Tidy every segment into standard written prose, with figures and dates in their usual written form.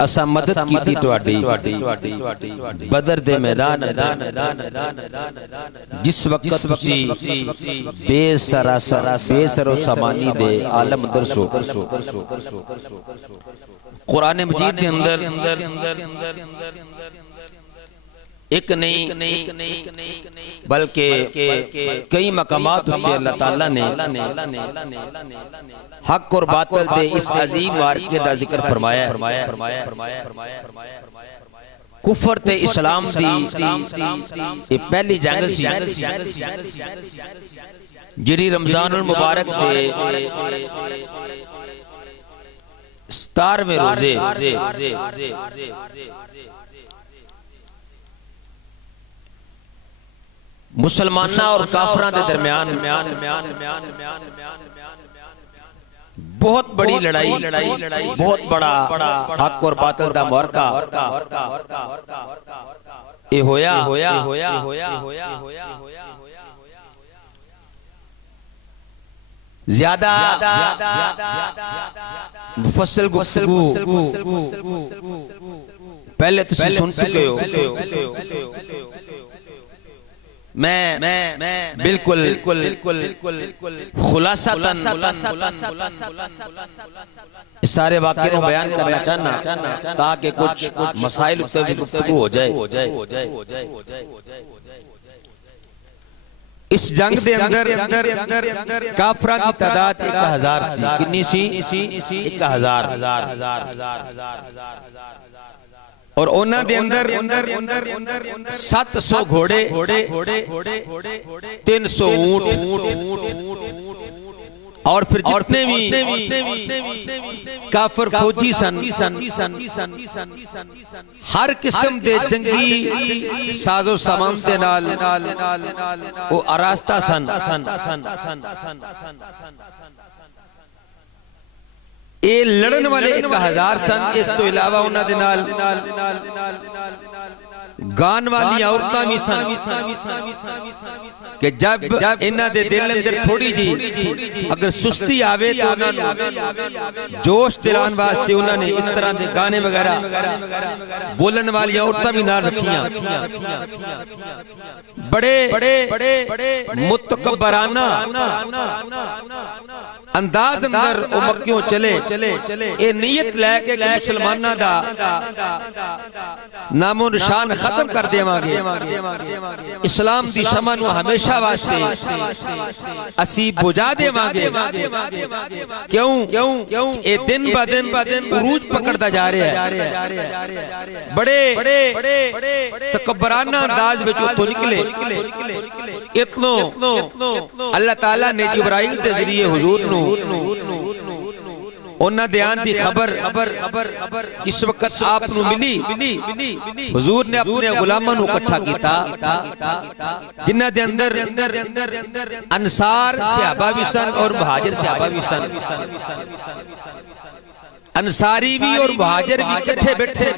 اسا مدد کی تھی تواڈی بدر دے میدان جس وقت تسی بے سر و سامانی دے عالم درسو قرآن مجید دے اندر ایک نہیں بلکہ کئی مقامات ہوتے اللہ تعالیٰ نے حق اور باطل دے اس عظیم معرکے دا ذکر فرمایا کفر تے اسلام دی پہلی جنگ سی جڑی رمضان المبارک دے 17ویں روزے مسلمانہ اور کافران دے درمیان بہت بڑی لڑائی بہت بڑا حق اور باطل دا معرکہ اے ہویا زیادہ مفصل گفتگو پہلے تسی سن چکے ہو میں بالکل خلاصہ اس سارے واقعے کو بیان کرنا چاہنا تاکہ کچھ مسائل اکتے بھی گفتگو ہو جائے اس جنگ دے اندر کافران کی تعداد 1000 سی کتنی سی 1000 اور اونا دے اندر 700 گھوڑے 300 اونٹ اور پھر جتنے بھی کافر فوجی سن ہر قسم دے جنگی ساز و سامان دے نال او آراستہ سن اے لڑن والے 1000 سن اس تو علاوہ انہاں دے نال گان والی عورتاں بھی سن کہ جب انہاں دے دل اندر تھوڑی جی اگر سستی آوے تو انہاں جوش دلان واسطے انہاں نے اس طرح دے گانے وغیرہ بولن والی عورتاں بھی نہ رکھیاں بڑے متکبرانہ انداز اندر او مکیوں چلے اے نیت لے کے کہ مسلمانہ دا نام و نشان ختم کر دے مانگے اسلام دی شمع نو ہمیشہ واسطے اسی بجا دے مانگے کیوں اے دن با دن عروج پکڑتا جا رہے ہیں بڑے تکبرانہ انداز میں جو تو نکلے اتنوں اللہ تعالیٰ نے جبرائیل دے ذریعے حضور نو انہاں دیان دی خبر کس وقت آپ نو ملی حضور نے اپنے غلامہ نو کٹھا کیتا جنہ دے اندر انصار صحابہ بھی سن اور مہاجر صحابہ بھی سن انصاری بھی اور مہاجر بھی کٹھے بیٹھے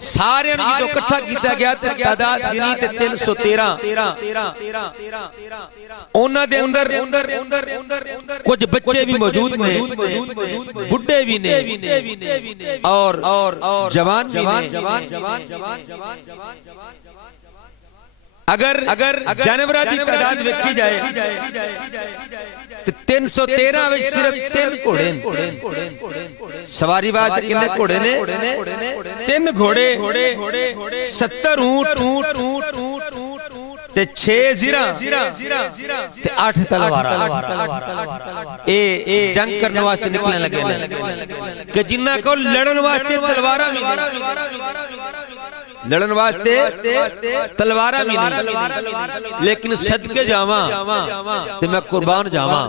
سارے انہوں جو کٹھا کیتا گیا تعداد گنی تے 313 انہاں دے اندر کچھ بچے بھی موجود نے بڑھے بھی نے اور جوان بھی نے اگر جانورہ دی تعداد ویکھی جائے 313 وچ صرف 3 گھوڑے سواری واسطے کنے گھوڑے نے 3 گھوڑے 70 اونٹ تے 6 زیرہ تے 8 تلوارہ اے جنگ کرنے واسطے نکلنے لگے کہ جنہ کو لڑن واسطے تلوارہ لڑن واسطے تلوارہ بھی نہیں لیکن صدقے جاواں تے میں قربان جاواں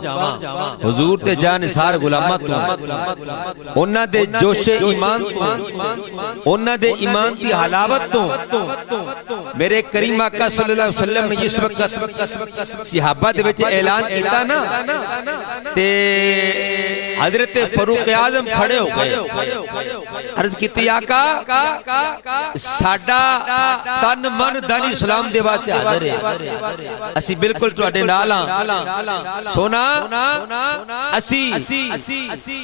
حضور تے جان نثار غلامہ تو انہاں دے جوش ایمان تو انہاں دے ایمان دی حلاوت تو میرے کریم آقا صلی اللہ علیہ وسلم نے جس وقت صحابہ دے وچ اعلان کیتا نا تے حضرت فاروق اعظم کھڑے ہو گئے عرض کیتی آقا ساڈا تن من دن اسلام دے واسطے حاضر ہے اسی بالکل تواڈے نال ہاں سونا اسی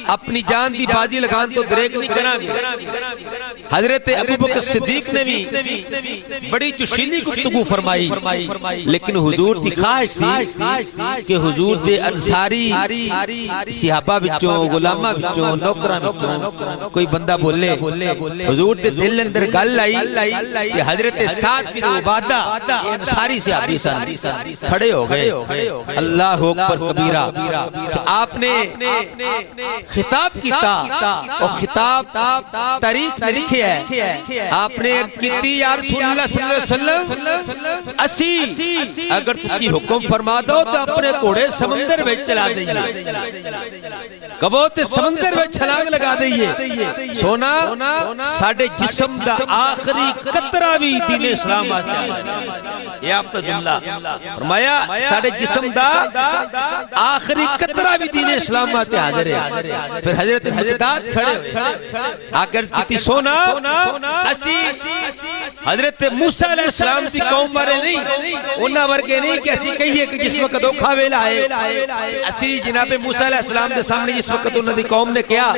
اپنی جان دی بازی لگان تو دریک نہیں کران گے حضرت ابوبکر صدیق نے بھی بڑی جوشیلی گفتگو فرمائی لیکن حضور دی خواہش تھی کہ حضور دے انصاری صحابہ وچوں غلاماں وچوں نوکراں وچوں کوئی بندہ بولے حضور دے دل اندر گل آئی کہ حضرت سعد بن عبادہ انصاری صحابی سن کھڑے ہو گئے اللہ اکبر کبیرہ آپ نے خطاب کیتا اور خطاب تاریخ میں لکھے ہے آپ نے کیتی یا رسول اللہ صلی اللہ علیہ وسلم اسی اگر تسی حکم فرما دو تو اپنے گھوڑے سمندر میں چلا دئیے کبو تے سمندر میں چھلانگ لگا دئیے سونا ساڑھے جسم دا آخری قطرہ بھی دین اسلام آتا ہے یہ آپ تا جملہ فرمایا ساڑھے جسم دا آخری قطرہ بھی دین اسلام آتے حاضر ہے پھر حضرت مجداد کھڑے آکر کیتی سونا اسی حضرت موسیٰ علیہ السلام دی قوم بارے نہیں انہا ورگے نہیں کہ اسی کہیے کہ جس وقت دو کھاویلا ہے اسی جناب موسیٰ علیہ السلام دے سامنے جس وقت انہا دی قوم نے کیا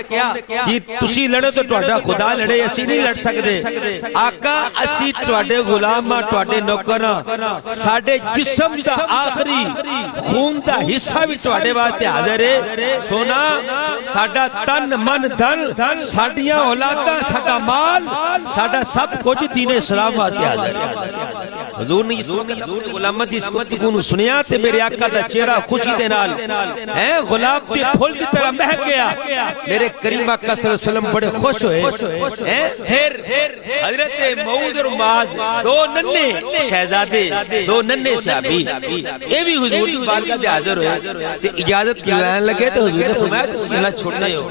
یہ تسی لڑے تو توڑا خدا لڑے اسی نہیں لڑ سکتے آقا اسی توڑے غلامہ توڑے نوکرہ ساڑھے جسم دا آخری خون دا حصہ بھی توڑے واسطے حاضر ہے سونا ساڑھا تن من دھن ساڑھیاں اولادہ ساڑھا مال ساڑھا سب کچھ دین اسلام واسطے حاضر ہے حضور نے غلامت دی اس گفتگو سنیا تے میرے آقا دا چہرہ خوشی دے نال غلاب دی پھول دی طرح مہک گیا میرے کریم آقا صلی اللہ علیہ وسلم بڑے خوش ہوئے پھر حضرت معوذ اور معاذ دو ننے شہزادے دو ننے صحابی اے بھی حضور کی بارگاہ دے حاضر ہوئے تے اجازت کیلائن لگے تو حضور نے فرمایا تسی اللہ چھوٹے ہو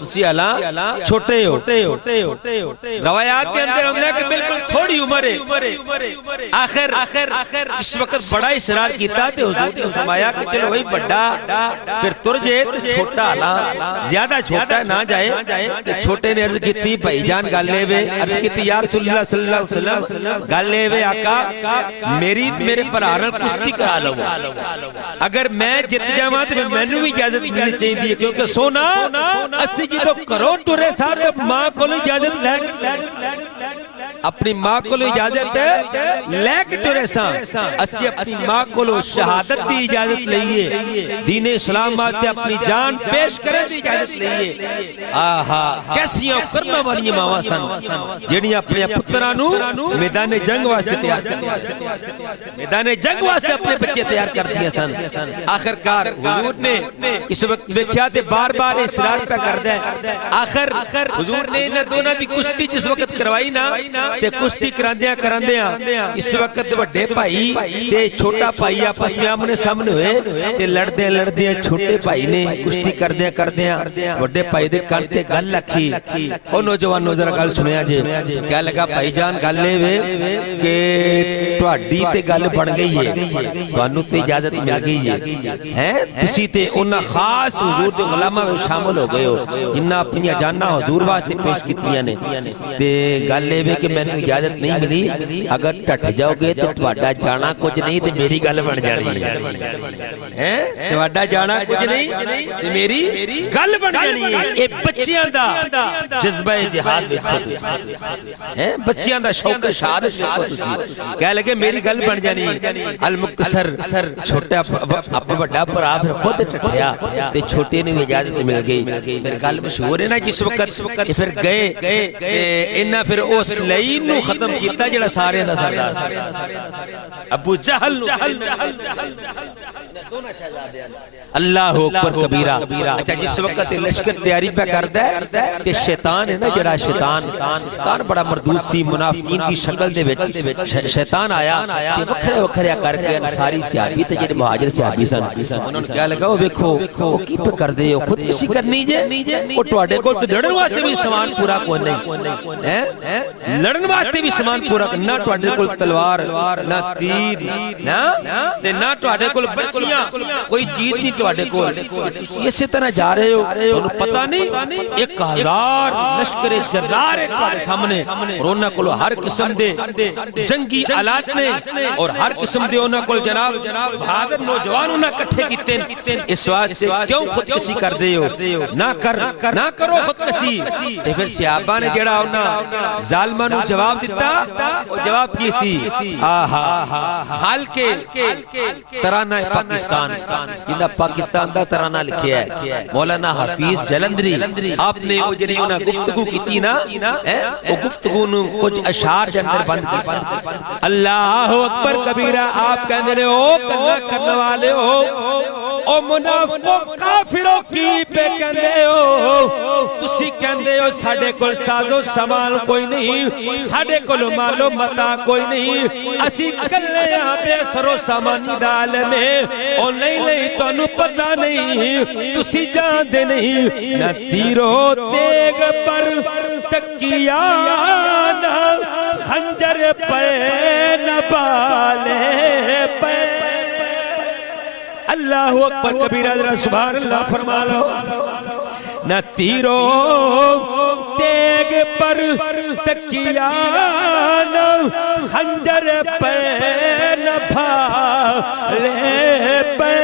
تسی اللہ چھوٹے ہو روایات کے اندر ہم نے کہ بالکل تھوڑی عمر ہے آخر اس وقت بڑا اصرار کیتا تے حضور نے فرمایا کہ چلو بھئی بڑا پھر تر جائے تو چھوٹا اللہ زیادہ چھوٹا نہ جائے کہ چھوٹے نے عرض کیتی بھائی جان گال لے وے عرض کیتی یا رسول اللہ صلی اللہ علیہ وسلم گال لے وے آقا میرے پر آرن کشتی کرا لو اگر میں جت جاواں تو میں نے بھی اجازت ملنی چاہیے دی کیونکہ سونا اسی جی تو کرو تورے ساتھ ماں کو اجازت اپنی ماں کو اجازت لے کے تورے ساتھ اسی اپنی ماں کو شہادت دی اجازت لئیے دین اسلام آتے اپنی جان پیش کریں دی اجازت لئیے آہا کیسیاں کرنا والی ماں سن جنہی اپنے پترانو میدان جنگ واسطے تیار میدان جنگ واسطے اپنے بچے تیار کر دیا سن آخرکار حضور نے اس وقت دیکھیاتے بار بار اصرار پہ کر دے آخر حضور نے انہیں دونوں دی کشتی جس وقت کروائی نا تے کشتی کراندیاں اس وقت بڑے بھائی تے چھوٹا بھائی آپس میں آمنے سامنے ہوئے تے لڑدے چھوٹے بھائی نے کشتی کردیاں بڑے بھائی دے کل تے گل لکھی اور نوجوان نوزرہ گل سنیا جے کیا لگا بھائی جان گل لے وے کہ توڑی تے گل بڑھ گئی ہے توانو تے اجازت مل گئی ہے تسی تے انہا خاص حضور دے غلامہ میں شامل ہو گئے ہو جنہا اپنی جاننا حضور واسطے پیش کیتیاں نے تے گل لے وے کہ میں نے اجازت نہیں ملی اگر ٹٹ جاؤ گے تو تواڈا جانا کچھ نہیں تے میری گل بن جانی ہے تواڈا جانا کچھ نہیں تے میری گل بن جانی ہے اے بچیاں دا جذبہ جہاد دیکھو تسی بچیاں دا شوق شہادت دیکھو تسی کہہ لگے میری گل بن جانی المقصر چھوٹا اپنا بڑا بھرا پھر خود ٹٹھیا تے چھوٹے نے اجازت مل گئی پھر گل مشہور ہے نا جس وقت پھر گئے انہاں پھر اس لئی نو ختم کیتا جڑا سارے دا سردار ابو جہل اللہ اکبر کبیرہ اچھا جس وقت لشکر تیاری پہ کردا ہے تے شیطان ہے نا جڑا شیطان بڑا مردود سی منافقین کی شکل دے وچ شیطان آیا تے وکھرے وکھرے کر کے انصاری صحابی تے جڑے مہاجر صحابی سن انہوں نے کیا لگا او ویکھو او کی پہ کر دے او خود کسی کرنی جے او تواڈے کول تے لڑن واسطے بھی سامان پورا کوئی نہیں ہیں لڑن واسطے بھی سامان پورا نہ تواڈے کول تلوار نہ تیر نہ تواڈے کول بچیاں کوئی چیز نہیں تواڈے کول تسی اسی طرح جا رہے ہو تانوں پتہ نہیں 1000 لشکر جرار تواڈے سامنے اور انہاں کول ہر قسم دے جنگی آلات نے اور ہر قسم دے انہاں کول جناب بہادر نوجوان انہاں اکٹھے کیتے اس واسطے کیوں خودکشی کر دے ہو نہ کرو خودکشی تے پھر صحابہ نے جڑا انہاں ظالماں نوں جواب دیتا او جواب کی سی حال کے ترانہ پاکستان جنہاں پاکستان دا ترانہ لکھیا ہے مولانا حفیظ جلندری آپ نے او جڑی انہاں گفتگو کیتی نا او گفتگو نوں کچھ اشعار دے اندر بند کی اللہ اکبر کبیرہ آپ کہندے نے او کلا کرنے والے ہو او منافقوں کافروں کی پہ کہندے ہو تسی کہندے ہو ساڈے کول سازو سامان کوئی نہیں ساڈے کول مالو متا کوئی نہیں اسی کلے ہاں بے سرو سامانی دال میں او نہیں تانوں پتہ نہیں تسی جاندے نہیں نہ تیرو تیگ پر تکیا نہ خنجر پہ نہ بالے پہ اللہ اکبر کبیرہ ذرا سبحان اللہ فرما لو نہ تیرو تیگ پر تکیا نہ خنجر پہ نہ بھالے پہ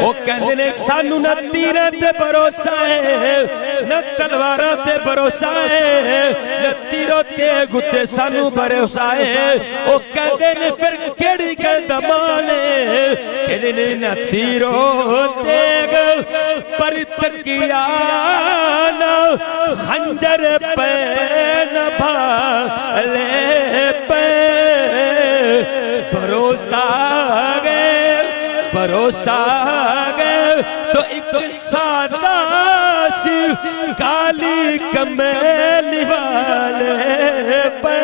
وہ کہندے نے سانو نہ تیرے تے بھروسہ ہے نہ تلوارہ تے بھروسہ ہے نہ تیرو تیگ تے سانو بھروسہ ہے وہ کہندے نے پھر کیڑی گل مالے کہندے نے نہ تیرو تیگ پر تکیا نہ خنجر پہ نہ بھالے پہ بھروسہ گئے تو ایک سادہ سی کالی کمیلی والے پہ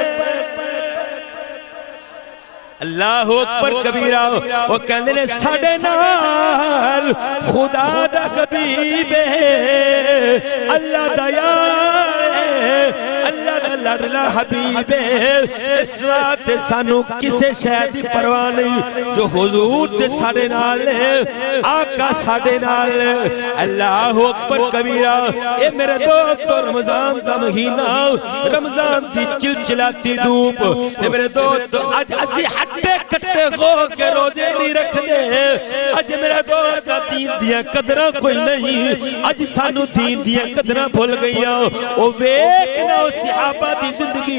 اللہ اکبر کبیرہ وہ کہندے نے ساڈے نال خدا دا حبیب ہے اللہ دا یار اللہ دا لڑلا حبیب ہے اس وقت سانو کسے شے دی پرواہ نہیں جو حضور تے ساڈے نال ہے آقا ساڈے نال اللہ اکبر کبیرہ اے میرے دوستو رمضان دا مہینہ رمضان دی چلچلاتی دھوپ اے میرے دوستو اج اسی ہٹے کٹے ہو کے روزے نہیں رکھ دے اج میرے دوست دین دیا قدرہ کوئی نہیں اج سانو دین دیا قدرہ بھول گئیا او ویکنا او صحابہ دی زندگی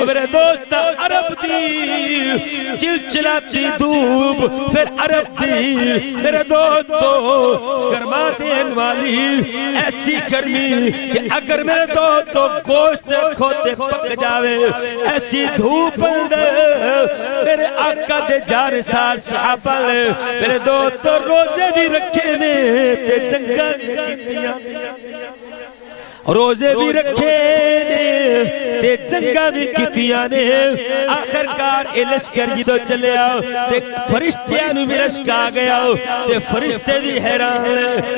میرے دوست عرب دی چلچلاتی دھوپ پھر عرب دی میرے دوستو گرما دین والی ایسی گرمی کہ اگر میرے دوستو گوشت کھوتے پک جاوے ایسی دھوپ اندر میرے آقا دے جان سار صحابہ لے میرے دوستو روزے بھی رکھے نے تے جنگاں کیتیاں روزے بھی رکھے نے تے جنگاں بھی کیتیاں نے آخرکار اے لشکر جدو چلے آؤ تے فرشتیاں بھی رشک آ گیا تے فرشتے بھی حیران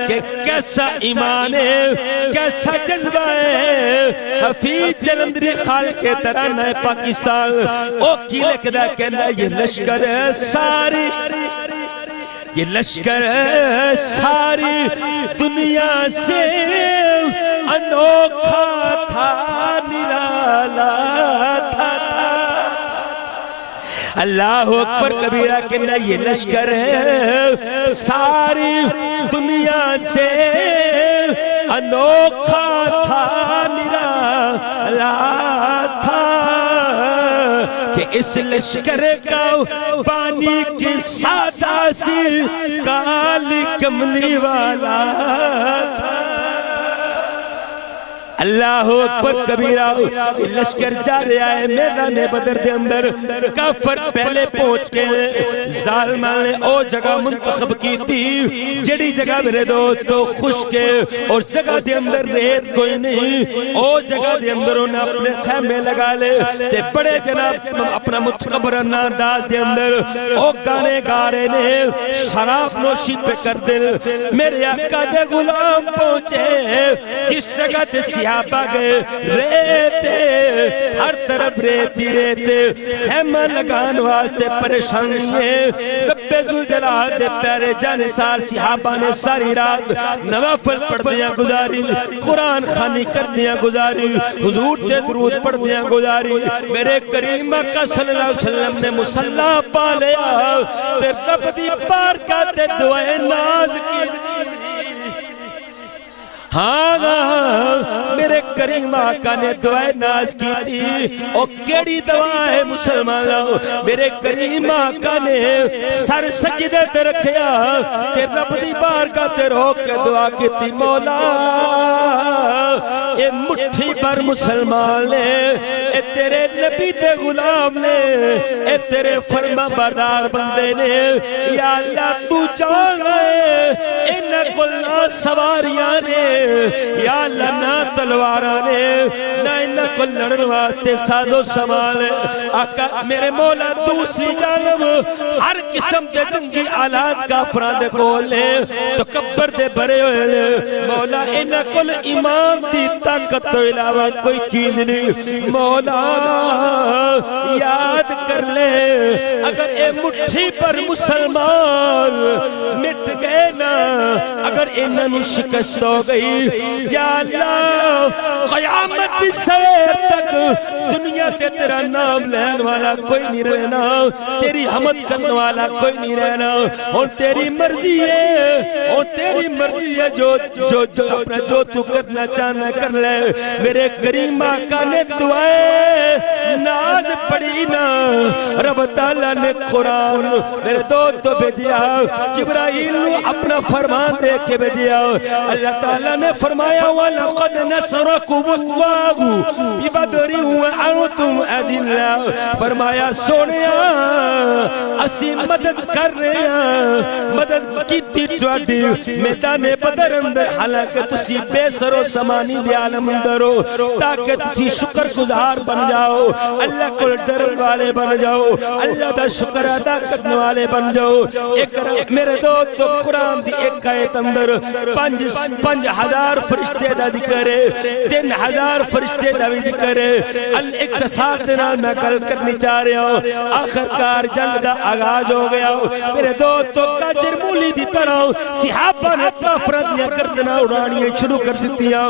کہ کیسا ایمان ہے کیسا جذبہ ہے حفیظ جلندری خالق کے ترانہ پاکستان او کی لکھدا کہنا یہ لشکر ساری یہ لشکر ساری دنیا سے انوکھا تھا نرالا تھا اللہ اکبر کبیرہ کہنا یہ لشکر ہے ساری دنیا سے انوکھا تھا نرالا تھا کہ اس لشکر کا پانی کی سادہ سی کالی کملی والا تھا اللہ اکبر کبیرہ لشکر جا رہا ہے میدان بدر دے اندر کافر پہلے پہنچ کے ظالمان نے او جگہ منتخب کی تھی جڑی جگہ میرے دوستو خشک ہے اور جگہ دے اندر ریت کوئی نہیں او جگہ دے اندر انہیں اپنے خیمے لگا لے تے بڑے جناب اپنا متقبرانہ انداز دے اندر او گانے گارے نے شراب نوشی پہ کر دل میرے آقا دے غلام پہنچے جس جگہ تے صحابہ گئے ریتے ہر طرف ریتی ریتے خیمہ لگان واسطے پریشانی ہے رب ذوالجلال دے پیارے جانثار صحابہ نے ساری رات نوافل پڑھ دیا گزاری قرآن خوانی کر دیا گزاری حضور تے درود پڑھ دیا گزاری میرے کریم آقا صلی اللہ علیہ وسلم نے مصلی پا لیا تے رب دی بارگاہ تے دعائے ناز کی ہاں میرے کریم آقا نے دعائے ناز کی تھی او کیڑی دعا ہے مسلمانوں میرے کریم آقا نے سر سجدے تے رکھیا تے رب دی بارگاہ تے روک کے دعا کی تھی مولا اے مٹھی پر مسلمان نے اے تیرے نبی تے غلام نے اے تیرے فرما بردار بندے نے یا اللہ تو جان لے انہیں کلنا سواریاں نے یا اللہ نہ تلوارہ نے نہ انہیں کل لڑن واسطے ساز و سامان آقا میرے مولا دوسری جانب ہر قسم دے جنگی آلات کافران دے کول لے تکبر دے بھرے ہوئے لے مولا انہیں کل ایمان دی طاقت تو علاوہ کوئی چیز نہیں مولا یاد کر لے اگر اے مٹھی پر مسلمان مٹ گئے نا اگر انہوں شکست ہو گئی یا اللہ قیامت سویر تک دنیا تے تیرا نام لین والا کوئی نہیں رہنا تیری حمد کرنے والا کوئی نہیں رہنا اور تیری مرضی ہے اور تیری مرضی ہے جو تو کرنا چاہنا کر لے میرے کریم آقا نے دعائے ناز پڑی نا رب تعالیٰ نے قرآن میرے دوست بھیجیا جبرائیل اپنا فرمان دے کے بھیجیا اللہ تعالیٰ نے فرمایا وَلَقَدْ نَصَرَكُمُ اللَّهُ بِبَدْرٍ وَأَنْتُمْ أَذِلَّةٌ فرمایا سونیا اسی مدد کر رہے ہیں مدد کی تھی ٹواڈی میدان بدر اندر حالانکہ تسی بے سر و سمانی دی عالم اندر ہو تاکہ تسی شکر گزار بن جاؤ اللہ کو ڈرن والے بن جاؤ اللہ دا شکر ادا کرنے والے بن جاؤ میرے دوست تو قرآن دی ایک آیت اندر 5,000 فرشتے دا ذکر ہے 3,000 فرشتے دا بھی ذکر ہے الاقتصاد دنال میں کل کرنی چاہ رہا ہوں آخرکار جنگ دا آغاز ہو گیا میرے دوستوں کاجر مولی دی طرح صحابہ نے کافران دیا کردنا اڑانیاں شروع کر دیتیاں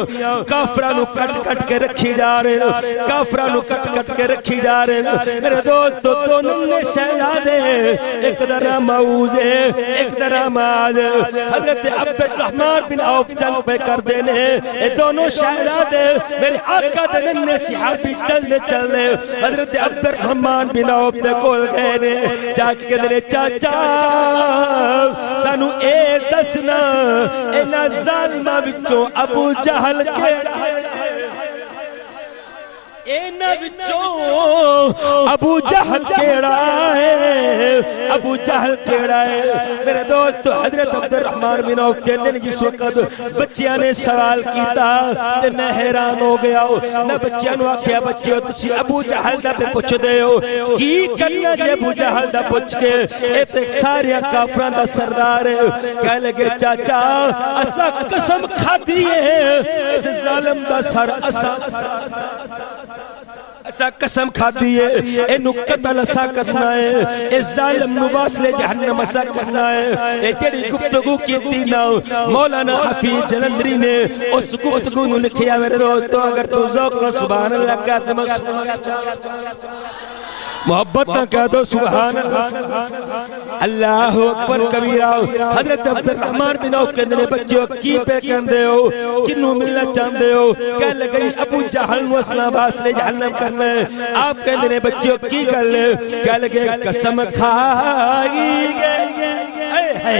کافرانو کٹ کے رکھی جا رہے ہیں کافرانو کٹ کے رکھی جا رہے ہیں میرے دوستوں دونوں نے شہزادے ایک درہ معوز ہے ایک درہ معاذ حضرت عبد الرحمن بن عوف جنگ پہ کر دینے اے دونوں شہزادے میرے آقا دنن نے صحابی چل دے حضرت عبد الرحمن بن عوف دے کول گئے نے جا کے کہنے چاچا سانو اے دسنا اینا ظالمہ بچوں ابو جہل کیڑا ہے اینا بچوں ابو جہل کیڑا ہے ابو جہل کیڑا ہے میرے دوست حضرت عبد الرحمن بن عوف کہنے نے جس وقت بچیاں نے سوال کیتا تے میں حیران ہو گیا ہوں نہ بچیاں نو آکھیا بچیوں تسی ابو جہل دا پہ پوچھ دے ہو کی کرنا جے ابو جہل دا پوچھ کے ایت ایک ساریا کافران دا سردار ہے کہہ لگے چاچا اسا قسم کھاتی ہے اس ظالم دا سر اسا قسم کھا دیئے اینو قتل اسا کرنا ہے اے ظالم نو واسلے جہنم اسا کرنا ہے اے جڑی گفتگو کی تینا مولانا حفیظ جلندری نے اس گفتگو نو لکھیا میرے دوستو اگر تو ذوق نو سبحان اللہ کہتے محبت نہ کہہ دو سبحان اللہ اکبر کبیرہ حضرت عبد الرحمن بن عوف کہندے نے بچوں کی پہ کہندے ہو کنوں ملنا چاہندے ہو کہہ لگئی ابو جہل نو اسلام واسلے جہنم کرنا ہے آپ کہندے نے بچوں کی کر لے کہہ لگے قسم کھائی گئے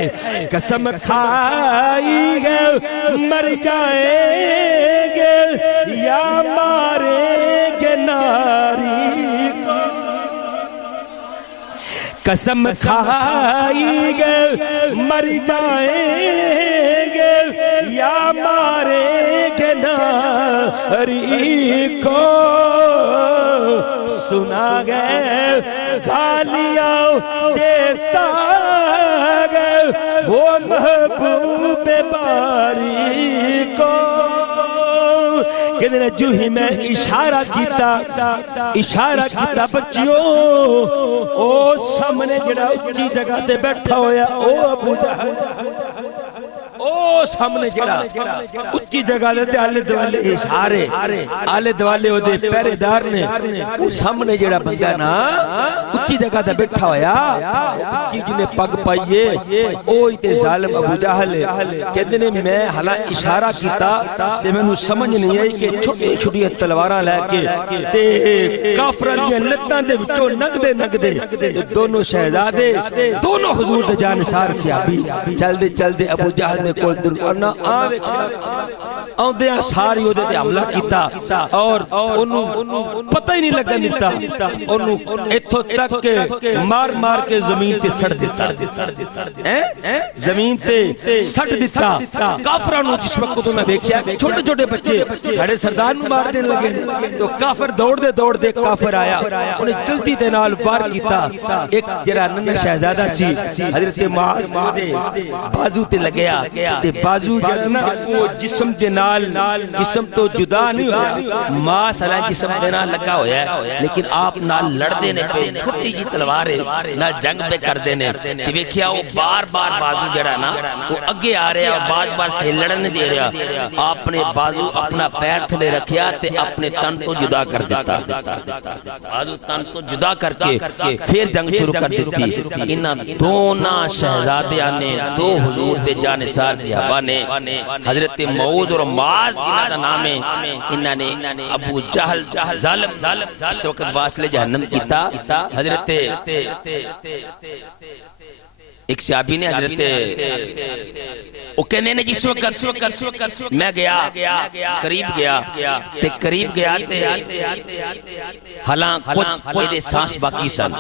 قسم کھائی گئے مر جائیں گے یا ماریں گے ناری کو قسم کھائی گے مر جائیں گے یا ماریں گے ناری کو سنا گئے گالیاں دیتا گئے وہ محبوب باری کو کہندے نے جو ہی میں اشارہ کیتا بچیوں او سامنے جڑا اچھی جگہ تے بیٹھا ہویا او ابو جہل او سامنے جڑا اچھی جگہ تے آلے دوالے اشارے آلے دوالے او دے پہرے دار نے او سامنے جڑا بندہ نا اچھی جگہ تے بیٹھا ہویا کی جنہیں پگ پائیے او تے ظالم ابو جہل کہندے نے میں حالا اشارہ کیتا تے مینوں سمجھ نہیں آئی کہ چھوٹی چھوٹی تلواراں لے کے تے کافراں دی لتاں دے وچوں نگدے دونوں شہزادے دونوں حضور دے جانثار صحابی چلدے ابو جہل نے کول درنا آندیاں ساری اودے تے حملہ کیتا اور اونوں پتہ ہی نہیں لگن دتا اونوں ایتھوں تک کہ مار کے زمین تے سڑ دتا زمین تے سڑ دتا کافراں نوں جس وقت انہاں ویکھیا کہ چھوٹے چھوٹے بچے ساڈے سردار نوں مار دین لگے تو کافر دوڑ دے کافر آیا انہیں جلدی دے نال وار کیتا ایک جڑا ننھا شہزادہ سی حضرت معاذ دے بازو تے لگیا تے بازو جڑا نا او جسم دے نال جسم تو جدا نہیں ہویا ماں سلا جسم دے نال لگا ہویا ہے لیکن آپ نال لڑدے نے پہ چھوٹی جی تلوار نال جنگ پہ کردے نے تے ویکھیا او بار بازو جڑا نا وہ اگے آ رہا اور بار سے لڑن دے رہا آپ نے بازو اپنا پیر تھلے رکھیا تے اپنے تن تو جدا کر دیتا بازو تن تو جدا کر کے پھر جنگ شروع کر دیتی انہاں دونوں شہزادیاں نے دو حضور دے جانثار صحابہ نے حضرت معوذ اور معاذ جنہاں دا نام ہے انہاں نے ابو جہل ظالم اس وقت واصل جہنم کیتا حضرت ایک صحابی نے حضرت وہ کہنے نے جس وقت میں گیا قریب گیا تے حالان کوئی دے سانس باقی سن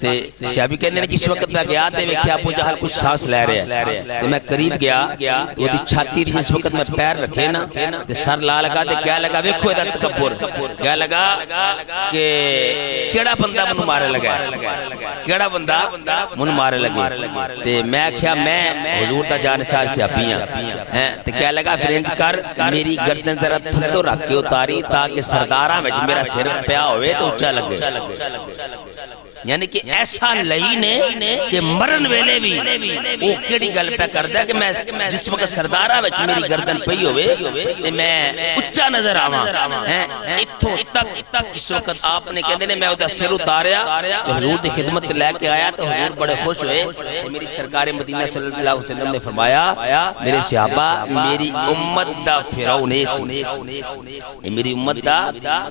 تے صحابی کہنے نے جس وقت میں گیا تے ویکھیا ابو جہل کچھ سانس لے رہے ہیں تے میں قریب گیا وہ دی چھاتی دی جس وقت میں پیر رکھے نا تے سر لا لگا تے کیا لگا ویکھو دا تکبر کیا لگا کہ کیڑا بندہ منو مارے لگا کیڑا بندہ منو مارے لگے تے میں کیا میں حضور دا جانثار صحابی ہیں تے کیا لگا پھر انج کر میری گردن ذرا تھلو رکھ کے اتاری تاکہ سرداراں وچ میرا سر پیا ہوئے تو اونچا لگے یعنی کہ ایسا لئی نے کہ مرن ویلے بھی وہ کیڑی گل پہ کردا ہے کہ میں جس وقت سردارا وچ میری گردن پئی ہوئے تے میں اونچا نظر آواں ایتھوں تک اس وقت آپ نے کہندے نے میں اودا سر اتاریا تے حضور دی خدمت لے کے آیا تو حضور بڑے خوش ہوئے تے میری سرکار مدینہ صلی اللہ علیہ وسلم نے فرمایا میرے صحابہ میری امت دا فرعون میری امت دا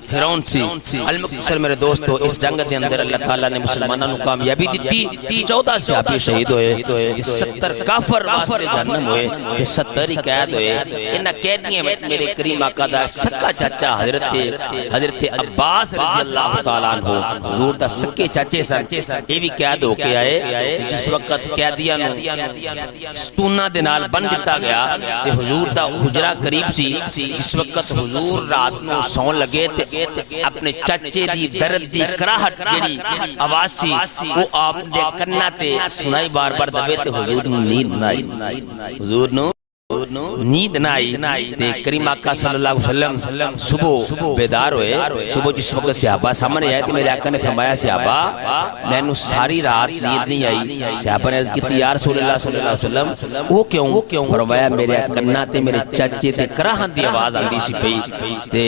فرعون سی المختصر میرے دوستو اس جنگ دے اندر اللہ تعالی نے مسلمانوں کو کامیابی دیتی 14 صحابی شہید ہوئے 70 کافر واسطے جہنم ہوئے 70 ہی قید ہوئے انہاں قیدیاں میں میرے کریم آقا دا سکا چاچا حضرت عباس رضی اللہ تعالیٰ عنہ حضور دا سکے چاچے سن یہ بھی قید ہو کے آئے جس وقت قیدیاں نو ستونہ دے نال بن دیتا گیا تے حضور دا حجرہ قریب سی جس وقت حضور رات نو سون لگے تے اپنے چاچے دی درد دی کراہٹ جڑی آواز سی وہ آپ نے کرنا تے سنائی بار دبے تے حضور نو نیند نائی حضور نو نیند نائی تے کریم آقا صلی اللہ علیہ وسلم صبح بیدار ہوئے صبح جس وقت صحابہ سامنے آئے تے میرے آقا نے فرمایا صحابہ میں نو ساری رات نیند نہیں آئی صحابہ نے عرض کی یا رسول اللہ صلی اللہ علیہ وسلم وہ کیوں فرمایا میرے کرنا تے میرے چچے تے کراہن دی آواز آندی سی پئی تے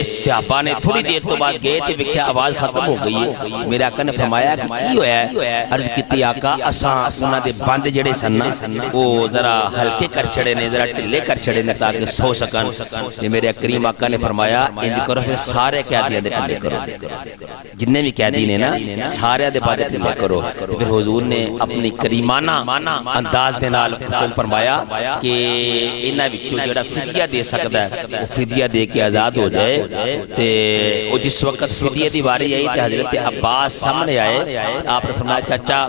اس صحابہ نے تھوڑی دیر تو بعد گئے تے ویکھیا آواز ختم ہو گئی ہے میرے آقا نے فرمایا کہ کی ہویا ہے عرض کی آقا اساں انہاں دے بند جڑے سن وہ ذرا ہلکے کر چھڑے نے ذرا ٹلے کر چھڑے نے تاکہ سو سکن یہ میرے کریم آقا نے فرمایا انج کرو پھر سارے قیدیاں دے ٹلے کرو جتنے بھی قیدی نے نا سارے دے بارے ٹلے کرو پھر حضور نے اپنی کریمانہ انداز دے نال حکم فرمایا کہ انہاں وچوں جڑا فدیہ دے سکدا ہے وہ فدیہ دے کے آزاد ہو جائے تے او جس وقت فدیہ دی باری آئی تے حضرت عباس سامنے آئے آپ نے فرمایا چاچا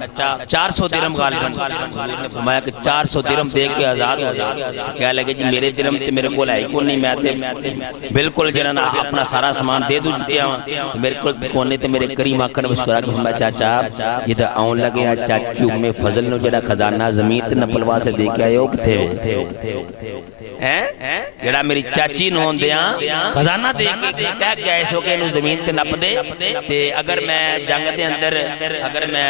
400 درہم غالباً حضور نے فرمایا کہ 400 درہم دے کے آزاد ہو کہہ لگے جی میرے دل میں میرے کو لائی کو نہیں میں تے بالکل جنہاں نا اپنا سارا سامان دے دو چکے ہوں میرے کو کونے تے میرے کریم آکر مسکرا کہ میں چاچا یہ دا آن لگے چاچو میں فضل نو جڑا خزانہ زمین تے نپلوا سے دے کے آئے ہو کتے جڑا میری چاچی نو ہوندیاں خزانہ دے کے کہہ کے ایسے ہو کہ انہوں زمین تے نپ دے تے اگر میں جنگ دے اندر اگر میں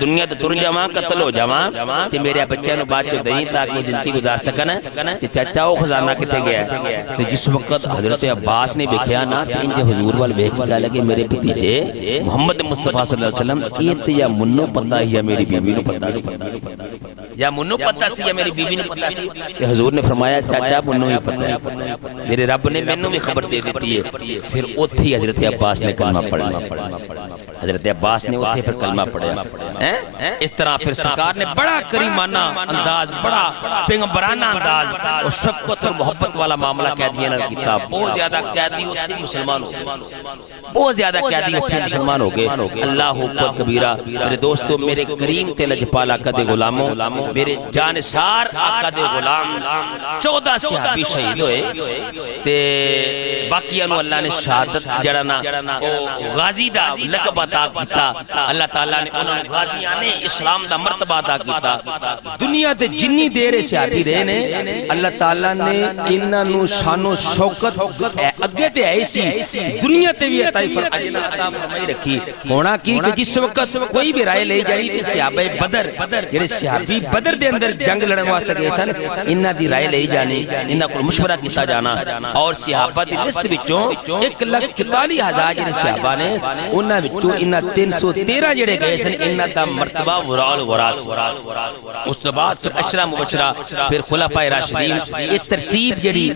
دنیا تے تر جاواں قتل ہو جاواں تے میرے بچے نو بعد چو دیں تاکہ وہ زندگی گزار سکن تے چاچا وہ خزانہ کتے گیا تے جس وقت حضرت عباس نے بیکھیا نا تے انجے حضور وال بیکھ کے لگے میرے بھتیجے محمد مصطفیٰ صلی اللہ علیہ وسلم ایت یا منو پتہ ہی یا میری بیوی نو پتہ سی یا منو پتہ سی یا میری بیوی نو پتہ سی تے حضور نے فرمایا چاچا منو ہی پتہ ہے میرے رب نے مینوں بھی خبر دے دیتی ہے پھر اوتھے حضرت عباس نے کلمہ پڑھا حضرت عباس نے اوتھے پھر کلمہ پڑھا اس طرح پھر سرکار نے بڑا کریمانہ انداز بڑا پیغمبرانہ انداز اور شفقت اور محبت والا معاملہ قیدیاں نے کیتا بہت زیادہ قیدی اوتھے مسلمان ہو بہت زیادہ قیدی اوتھے مسلمان ہو گئے اللہ اکبر کبیرہ میرے دوستو میرے کریم تے لجپال آقا دے غلاموں میرے جانسار آقا دے غلام 14 صحابی شہید ہوئے تے باقیانو اللہ نے شہادت جڑانا غازی دا لقب عطا کیتا اللہ تعالیٰ نے انہوں غازیانے اسلام دا مرتبہ عطا کیتا دنیا تے جنی دیر صحابی رہے نے اللہ تعالیٰ نے انہاں نو شان و شوکت اگے تے ایسی دنیا تے بھی عطا فرمائی رکھی ہونا کی کہ جس وقت کوئی بھی رائے لے جائے تے صحابہ بدر یعنی صحابی بدر دے اندر جنگ لڑن واسطے گئے سن انہاں دی رائے لے جانی انہاں کو مشورہ کیتا جانا اور صحابہ دی لسٹ وچوں 1,44,000 جڑے صحابہ نے انہاں وچوں انہاں 313 جڑے گئے سن انہاں دا مرتبہ ورال وراث اس کے بعد پھر عشرہ مبشرہ پھر خلفائے راشدین یہ ترتیب جڑی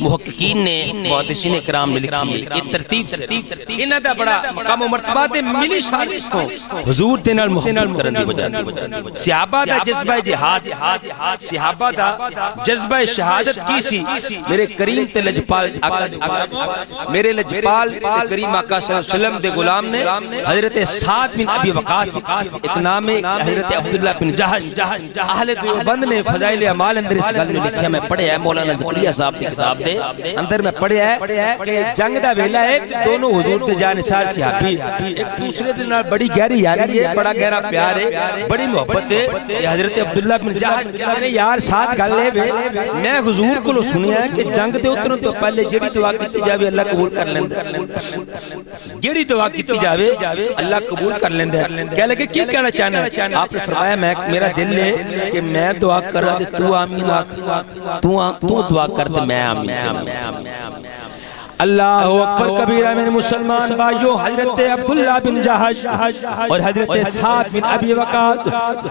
محققین نے محدثین کرام نے لکھی ہے یہ ترتیب انہاں دا بڑا مقام و مرتبہ تے ملی شان کو حضور دے نال محبت کرن دی وجہ صحابہ دا جذبہ جہاد صحابہ دا جذبہ شہادت کی سی میرے کریم تے لجپال میرے لجپال کریم آقا صلی اللہ علیہ وسلم دے غلام نے حضرت سعد بن ابی وقاص ایک نام ہے حضرت عبداللہ بن جہش اہل دیوبند نے فضائل اعمال اندر اس گل میں لکھیا میں پڑھیا ہے مولانا زکریا صاحب کی کتاب دے اندر میں پڑھیا ہے کہ جنگ دا ویلا ہے دونوں حضور تے جانثار صحابی ایک دوسرے دے نال بڑی گہری یاری ہے بڑا گہرا پیار ہے بڑی محبت ہے کہ حضرت عبداللہ بن جہش کہتے ہیں یار ساتھ گل ہے میں حضور کو سنیا ہے کہ جنگ دے اترن تو پہلے جڑی دعا کیتی جاوے اللہ قبول کر لیندا جڑی دعا کیتی جاوے اللہ قبول کر لیندا کہہ لگے کی کہنا چاہنا آپ نے فرمایا میں میرا دل ہے کہ میں دعا کر رہا تو آمین آکھ تو دعا کر تے میں آمین اللہ اکبر کبیرہ میرے مسلمان بھائیوں حضرت عبداللہ بن جہش اور حضرت سعد بن ابی وقاص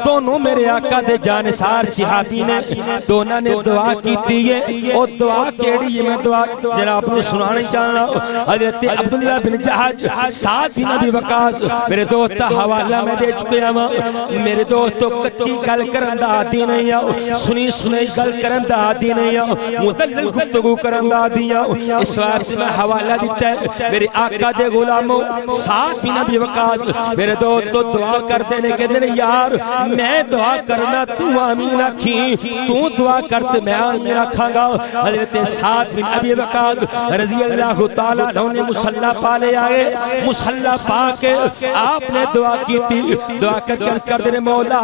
دونوں میرے آقا دے جانثار صحابی نے دونوں نے دعا کیتی ہے اور دعا کیڑی ہے میں دعا جناب نے سنانے چاہنا حضرت عبداللہ بن جہش سعد بن ابی وقاص میرے دوست حوالہ میں دے چکے ہیں میرے دوستو کچی گل کرن دا عادی نہیں آؤ سنی سنی گل کرن دا عادی نہیں آؤ مدلل گفتگو کرن دا عادی آؤ اس وقت میں حوالہ دیتا ہے میرے آقا دے غلاموں سعد بن ابی وقاص میرے دوستو دعا کر دینے کے دن یار میں دعا کرنا تو آمین آکھی تو دعا کرتے میں آمین آکھاں گا حضرت سعد بن ابی وقاص رضی اللہ تعالیٰ عنہ نے مسلح پالے آئے مسلح پا کے آپ نے دعا کی تھی دعا کر دینے مولا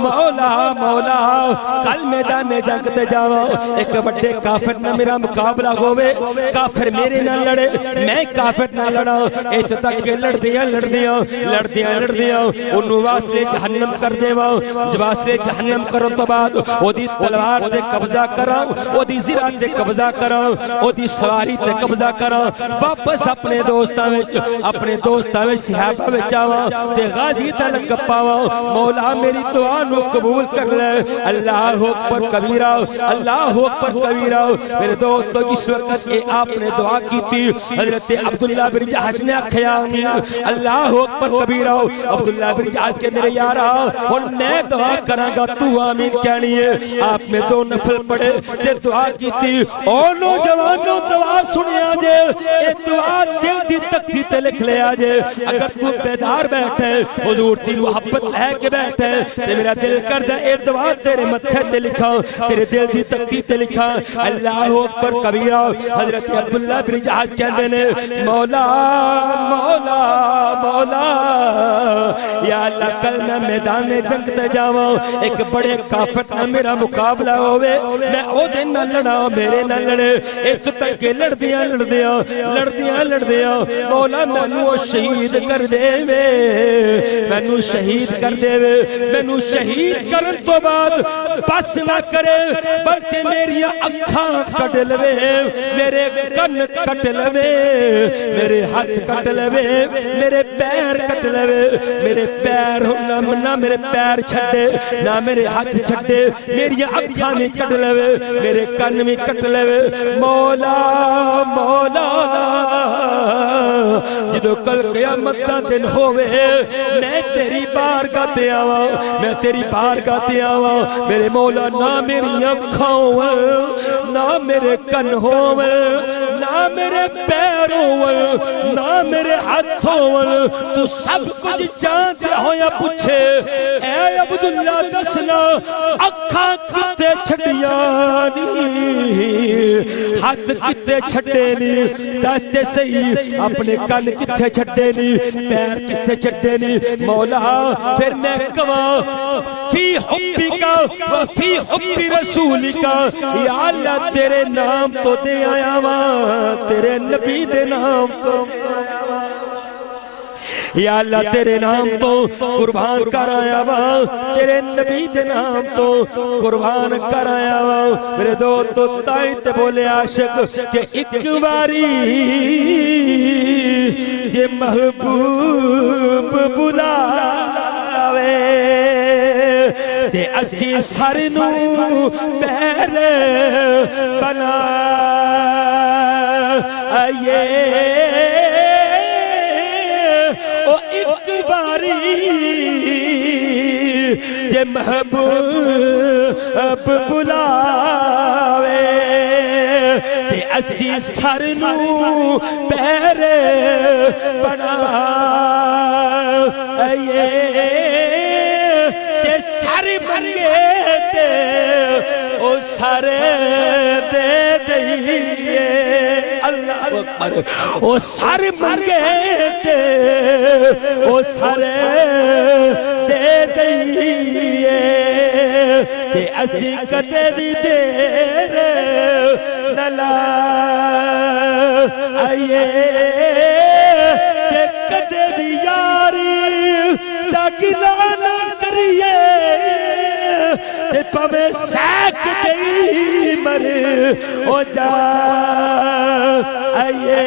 مولا مولا کل میدان جنگ تے جاواں ایک بڑے کافر نہ میرا مقابلہ ہوئے کافر میرے نہ لڑے میں کافر نہ لڑا ایت تک کہ لڑ دیا انہوں واسطے جہنم کر دے جب واسطے جہنم کرن تو بعد او دی تلوار تے قبضہ کرا او دی زرہ تے قبضہ کرا او دی سواری تے قبضہ کرا واپس اپنے دوستاں وچ صحابہ وچ آواں تے غازی تے لقب پاواں مولا میری دعا نو قبول کر لے اللہ اکبر کبیرہ اللہ اکبر کبیرہ میرے دوستو جس وقت اے آپ نے دعا کی تھی حضرت عبداللہ بن جہش نے آکھیا اللہ اکبر کبیرہ عبداللہ بن جہش کے میرے یارا اور میں دعا کراں گا تو آمین کہنی ہے آپ نے 2 نفل پڑھے تے دعا کی تھی اور نوجوانوں دعا سنیا جے اے دعا دل دی تکتی تے لکھ لیا جے اگر تو بیدار بیٹھے حضور دی محبت لے کے بیٹھے تے میرا دل کردہ اے دعا تیرے متھے تے لکھا تیرے دل دی تکتی تے لکھا اللہ اکبر کبیرہ حضرت عبداللہ بن جہش کہندے نے مولا مولا مولا یا اللہ کل میں میدان جنگ تے جاواں ایک بڑے کافر نہ میرا مقابلہ ہوئے میں او دن نہ لڑا میرے نہ لڑے اس تک کے لڑدیاں لڑدیاں لڑدیاں لڑدیاں مولا مینوں شہید کر دے مینوں شہید کر دے مینوں شہید کرن تو بعد بس نہ کرے بلکہ میری اکھاں کٹ لوے میرے کن کٹ لوے میرے ہاتھ کٹ لوے میرے پیر کٹ لوے میرے پیر نہ میرے پیر چھڈے نہ میرے ہاتھ چھڈے میری اکھاں نہیں کٹ لوے میرے کن بھی کٹ لوے مولا مولا جدو کل قیامت دا دن ہوئے میں تیری بارگاہ تے آواں میں تیری بارگاہ تے آواں میرے مولا نہ میری اکھاں ہون نہ میرے کن ہون نہ میرے پیر ہون نہ میرے ہاتھ ہون تو سب کچھ جانتے ہو یا پوچھے اے عبداللہ دسنا اکھاں کتے چھڑیانی ہاتھ کتے چھڑے نہیں دستے صحیح اپنے کن کتے چھڑے نہیں پیر کتے چھڑے نہیں مولا پھر میں کہاں فی حبی کا وفی حبی رسولی کا یا اللہ تیرے نام تو دے آیا ماں تیرے نبی دے نام تو دے آیا ماں یا اللہ تیرے نام تو قربان کر آیا ماں تیرے نبی دے نام تو قربان کر آیا ماں میرے دو تو تائیں تے بولے عاشق کہ ایک باری یہ محبوب بلاوے تے اسی سر نو پیر بنا آئیے او ایک باری یہ محبوب بلاوے تے اسی سر نو پیر بنا آئیے تے سر منگے تے او سر دے دئیے اللہ اکبر او سر منگے تے او سر دے دئیے تے اسی کدے بھی دیر نہ لائیے تے کدے بھی یاری لگلا نہ کریے تے پمیں سیک دئی مر او جا آئیے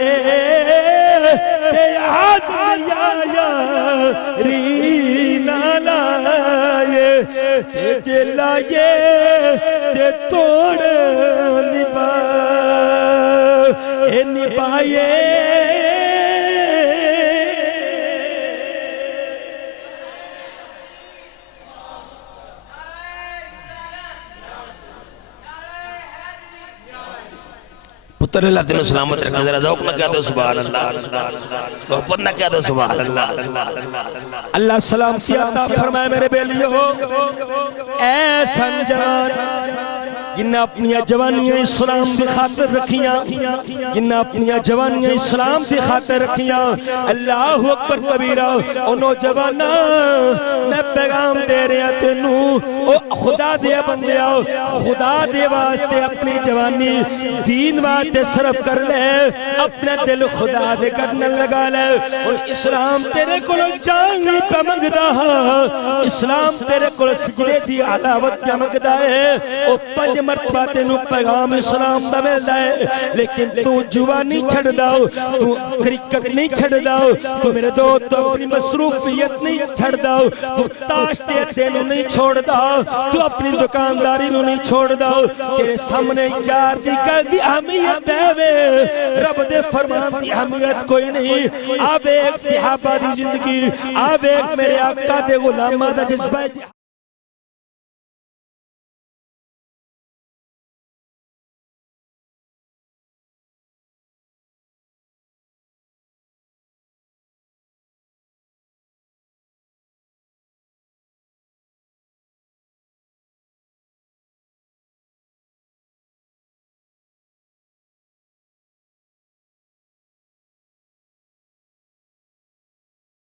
تے عظم یا رینا لائے تے جلائے تے توڑ نبائے پتر اللہ تینوں سلامت رکھے ذرا ذوق نہ کہہ دو سبحان اللہ محبت نہ کہہ دو سبحان اللہ اللہ سلامتی عطا فرمائے میرے بیلیو اے سنجان جنہیں اپنی جوانیاں اسلام دی خاطر رکھیاں جنہیں اپنی جوانیاں اسلام دی خاطر رکھیاں اللہ اکبر کبیرہ انہوں جوانا میں پیغام دے رہا تینوں خدا دے بندیا خدا دے واسطے اپنی جوانی دین واسطے صرف کر لے اپنا دل خدا دے کرنے لگا لے اور اسلام تیرے کو جان نہیں پہ منگدا اسلام تیرے کو سجدے دی علاوت پہ منگدا ہے اور پنج مرتبہ تینوں پیغام اسلام دا ملدا ہے لیکن تو جوانی چھڑ داؤ تو کرکٹ نہیں چھڑ داؤ تو میرے دوست تو اپنی مصروفیت نہیں چھڑ داؤ تو تاش تے تینوں نہیں چھوڑ داؤ تو اپنی دکانداری نو نہیں چھوڑ داؤ تیرے سامنے یار دی گل دی اہمیت ہے رب دے فرمان دی اہمیت کوئی نہیں آپ ایک صحابہ دی زندگی آپ ایک میرے آقا دے غلامہ دا جذبہ